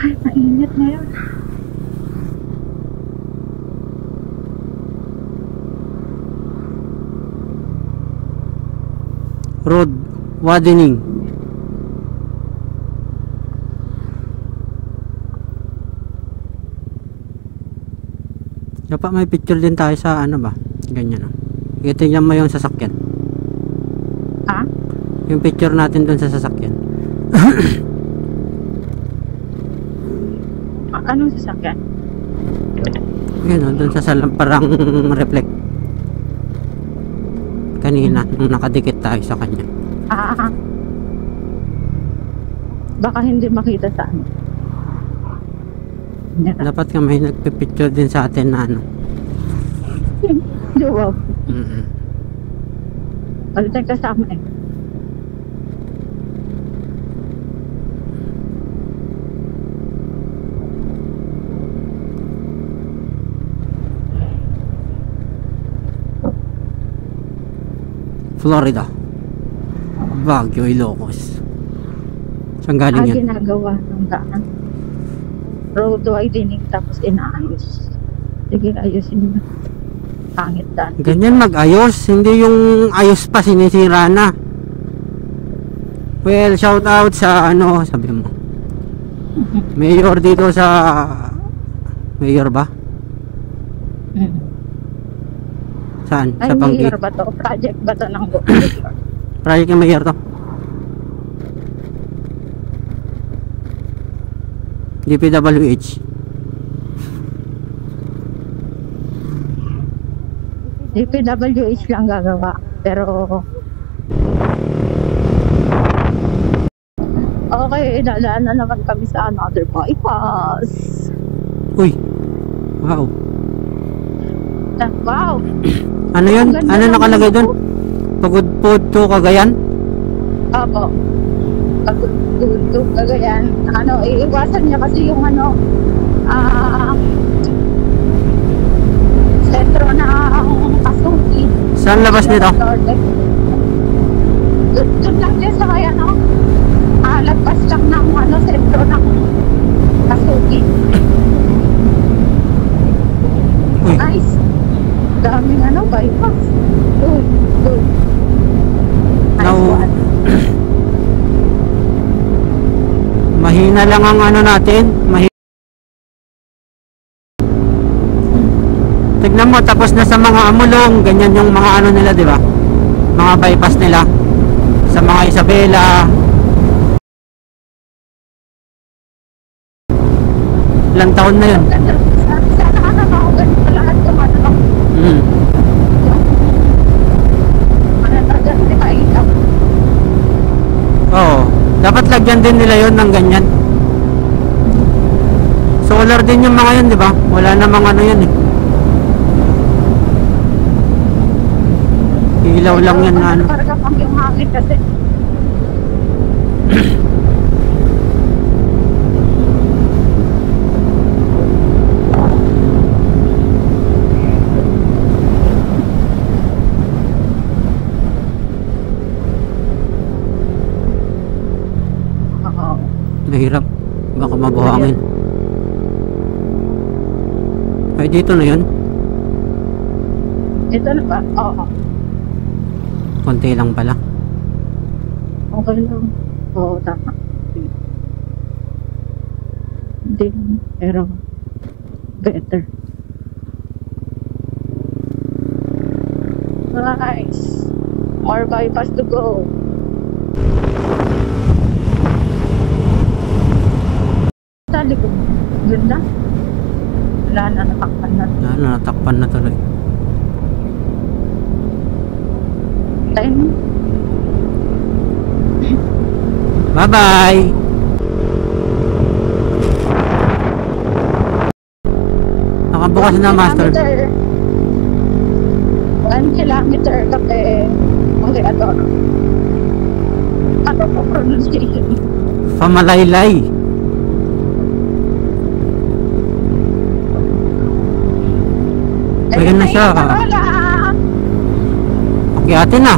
Ay, mainit ngayon. Road widening. Dapat may picture din tayo sa ano ba? Ganyan oh. Itingnan mo yung sasakyan. Ha? Yung picture natin dun sa sasakyan. Anong sasakyan? Yun oh, dun sa parang reflect. Kanina, nung nakadikit tayo sa kanya. Baka hindi makita sa ano. Dapat nga may nagpipicture din sa atin na ano. Wow. Mm-mm. Kasama eh. Florida, Baguio, Ilocos. Saan galing yan? Ginagawa ng daan. Road widening tapos inaayos. Sige, ayusin mo. Pangit daan. Ganyan mag-ayos, hindi yung ayos pa sinisira na. Well, shout out sa ano, sabi mo. Mayor dito sa Mayor ba? Saan? Ay, Sa Panggi. mayor ba to? Project ba to ng Project ng Mayor to. DPWH. DPWH lang gagawa. Pero okay, dadaan na naman kami sa another bypass. Uy. Wow. Wow. Ano yun? Ano nakalagay doon? Pagudpod to Cagayan? Opo. Pagudpod Cagayan. Ano, iiwasan niya kasi yung ano, sentro ng Kasuki. Saan labas nito? Doon lang din sa kaya, no? Lagpas lang ng ano, sentro ng Kasuki. Uy. Nice. Daming ano, bypass. Good. Now, mahina lang ang ano natin. Tignan mo, tapos na sa mga Amulong, ganyan yung mga ano nila, di ba? Mga bypass nila. Sa mga Isabela. Ilang taon na yun? Sana ano, ako ganito lahat yung ano. Oo. Dapat lagyan din nila yon ng ganyan. Solar din yung mga yun, di ba? Wala namang ano yun eh. Ilaw lang yan na ano. Para kapag yung hangin kasi. Mahirap. Baka mabuhangin. Ay, dito na yun. Ito na ba? Oo. Konti lang pala. Okay lang. Oo, tama. Hindi. Pero better. Nice. More bypass to go. Tali ko. Ganda. Wala na, natakpan na. Wala na, natakpan na tuloy. Time. Bye-bye! Nakabukas na, master. 1 kilometer kasi okay, ano po pronunciation? Pamalaylay. Ayan na siya. Akyatin na.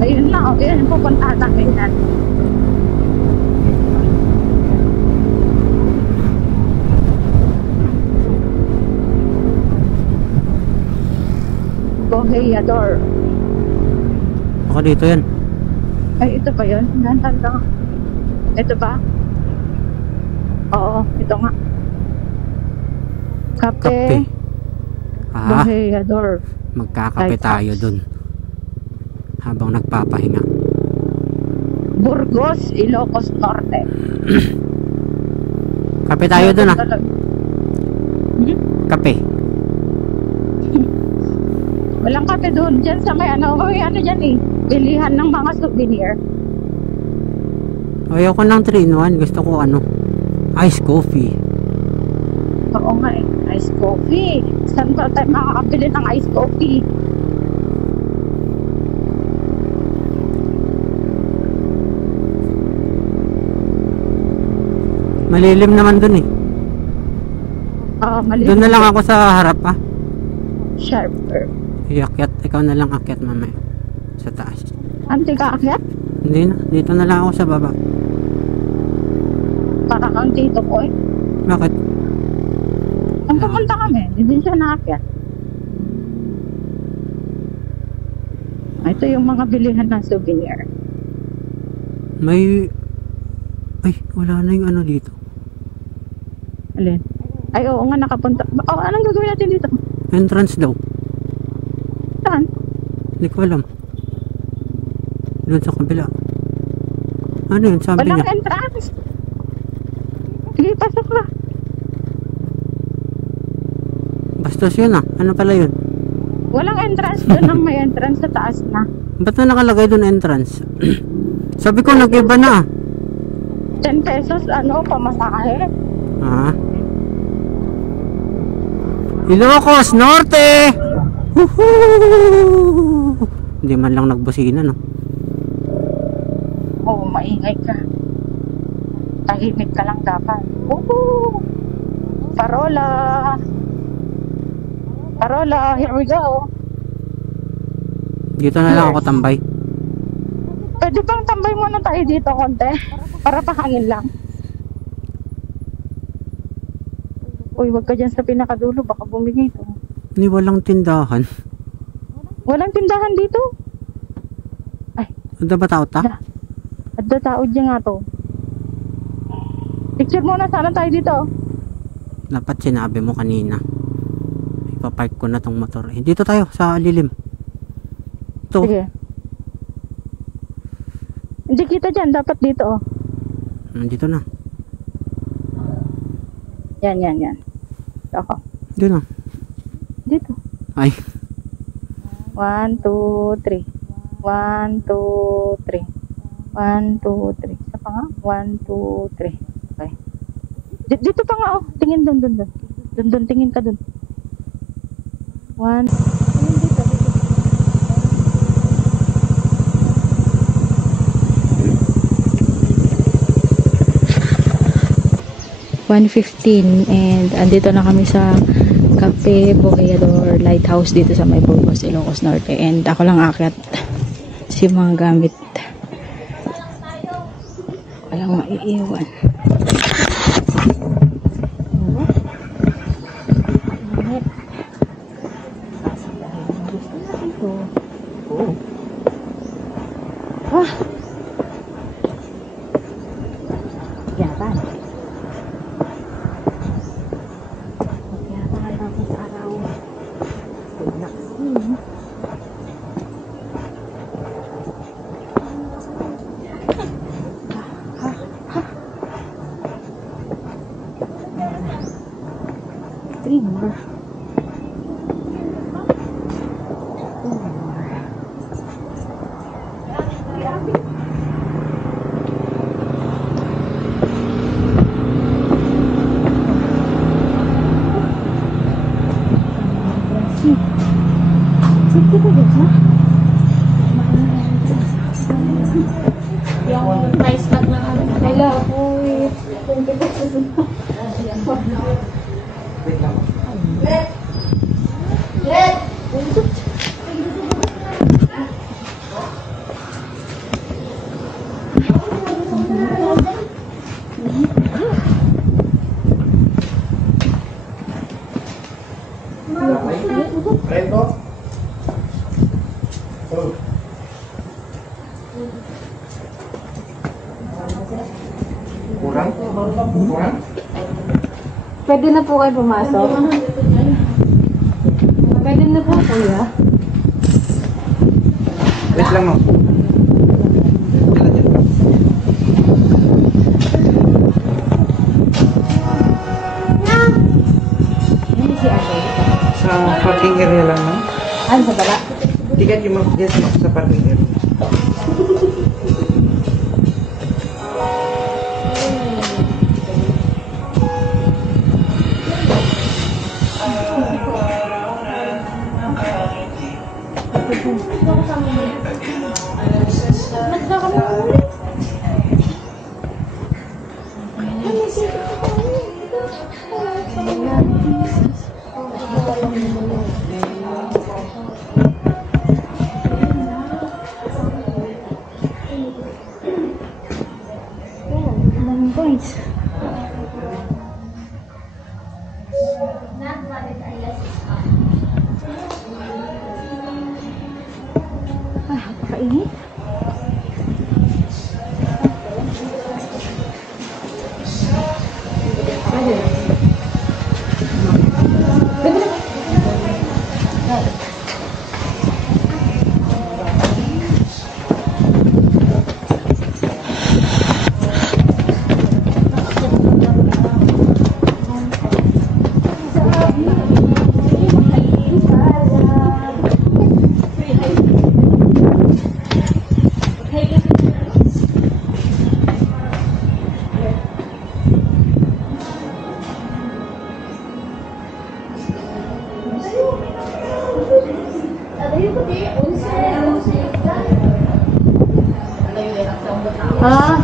Ayun na, Oo, yun, pupuntahan namin yan. Boheyador. Baka dito yan. Ay, ito ba yun? Nantan lang. Ito ba? Oo, ito nga. Kape. Kape. Ah, Boheyador. magkakape Lighthouse. tayo dun. Habang nagpapahinga. Burgos, Ilocos Norte. Kape tayo dun ah. Hmm? Kape. Walang kape doon. Diyan sa may ano dyan eh. Bilihan ng mga souvenir. Ayoko ng 3-in-1. Gusto ko ano, ice coffee. Oo nga eh. Ice coffee. Saan ba tayo makakabili ng ice coffee? Malilim naman dun eh. Mali. Doon na lang ako sa harap ah. Sharper. Iakyat. Ikaw na lang akyat mamaya. Sa taas. Anti ka akyat? Hindi na. Dito na lang ako sa baba. Para kang tito ko eh. Bakit? Ang pumunta kami, hindi siya naakyat. Ito yung mga bilihan ng souvenir. May... Ay, wala na yung ano dito. Alin? Ay, oo nga, nakapunta. Oh, anong gagawin natin dito? Entrance daw. Saan? Hindi ko alam. Doon sa kabila. Ano yun? Sabi Walang niya. entrance. Sige, pasok ka. Bastos yun ah. Ano pala yun? Walang entrance doon ang may entrance sa taas na. Ba't na nakalagay doon entrance? Sabi ko nag-iba na ah. 10 pesos, pamasahe. Ah. Ilocos Norte! Woohoo! Hindi man lang nagbusina no. Oo, maingay ka. Tahimik ka lang dapat. Woohoo! Parola! Parola, here we go. Dito na lang ako tambay. Pwede bang tambay muna tayo dito konti? Para pahangin lang. Uy, wag ka dyan sa pinakadulo, baka bumigay ito. Ni walang tindahan. Walang tindahan dito. Ano ba tao ta? At tao dyan nga to. Picture muna sana tayo dito. Dapat sinabi mo kanina. Ipapark ko na tong motor. Eh, dito tayo sa lilim. Ito. Sige. Hindi kita dyan, dapat dito. Dito na. Yan. Ako. Dito na. Dito. Ay. 1, 2, 3. 1, 2, 3. 1, 2, 3. Isa pa nga. 1, 2, 3. Okay. Dito pa nga oh. Tingin doon. Doon, tingin ka doon. 1. Tingin dito. 1:15 and andito na kami sa Cafe Boheyador Lighthouse dito sa may Burgos, Ilocos Norte, and ako lang akyat si mga gamit walang maiiwan. Yaman. Yung price tag ng ano. Hello. Kurang? Kurang? Pwede na po kayo pumasok. Pwede na po, kuya. Wait lang, ma'am. Hindi si ate. Sa parking area lang, ma'am. Ano sa baba? Ticket yung mag-guess sa parking area. Daming points. Ah, napakainit. Ah,